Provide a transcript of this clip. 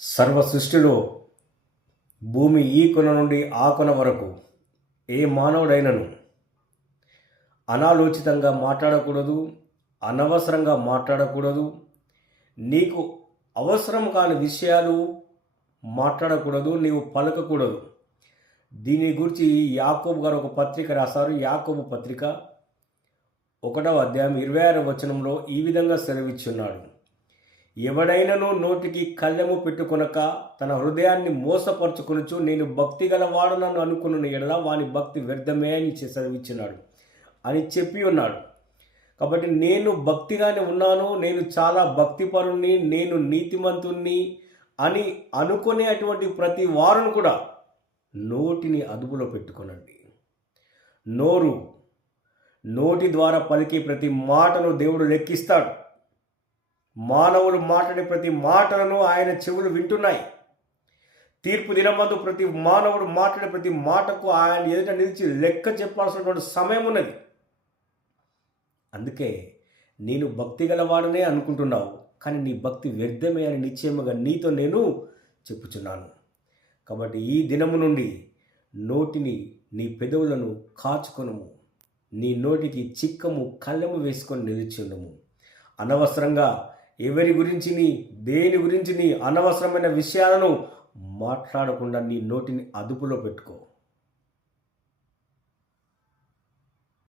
సర్వ సృష్టిలో భూమి ఈ కొన నుండి ఆ కొన వరకు ఏ మానవుడైనను అనాలోచితంగా మాట్లాడకూడదు, అనవసరంగా మాట్లాడకూడదు, నీకు అవసరం కాని విషయాలు మాట్లాడకూడదు, నీవు పలకకూడదు. దీని గురించి యాకోబు గారు ఒక పత్రిక రాశారు. యాకోబు పత్రిక 1వ అధ్యాయం 26వ వచనంలో ఈ విధంగా సెలవిచ్చున్నాడు. ఎవడైనను నోటికి కళ్ళెము పెట్టుకొనక తన హృదయాన్ని మోసపరుచుకొనుచు నేను భక్తి గలవాడనని అనుకున్న ఎడల వాని భక్తి వ్యర్థమే అని సెలవిచ్చినాడు అని చెప్పి ఉన్నాడు. కాబట్టి నేను భక్తిగానే ఉన్నాను, నేను చాలా భక్తిపరుణ్ణి, నేను నీతిమంతుణ్ణి అని అనుకునేటువంటి ప్రతి వారును కూడా నోటిని అదుపులో పెట్టుకొనండి. నోటి ద్వారా పలికే ప్రతి మాటను దేవుడు లెక్కిస్తాడు. మానవులు మాట్లాడే ప్రతి మాటలను ఆయన చెవులు వింటున్నాయి. తీర్పు దినమందు ప్రతి మానవుడు మాట్లాడే ప్రతి మాటకు ఆయన ఎదుట నిలిచి లెక్క చెప్పాల్సినటువంటి సమయం ఉన్నది. అందుకే నేను భక్తి గలవాడనే అనుకుంటున్నావు, కానీ నీ భక్తి వ్యర్థమే అని నిశ్చయముగా నీతో నేను చెప్పుచున్నాను. కాబట్టి ఈ దినము నుండి నోటిని, నీ పెదవులను కాచుకొనుము, నీ నోటికి చిక్కము కళ్ళెము వేసుకొని నిలిచుండము. అనవసరంగా ఎవరి గురించి దేని గురించి అనవసరమైన విషయాలను మాట్లాడకుండా నీ నోటిని అదుపులో పెట్టుకో.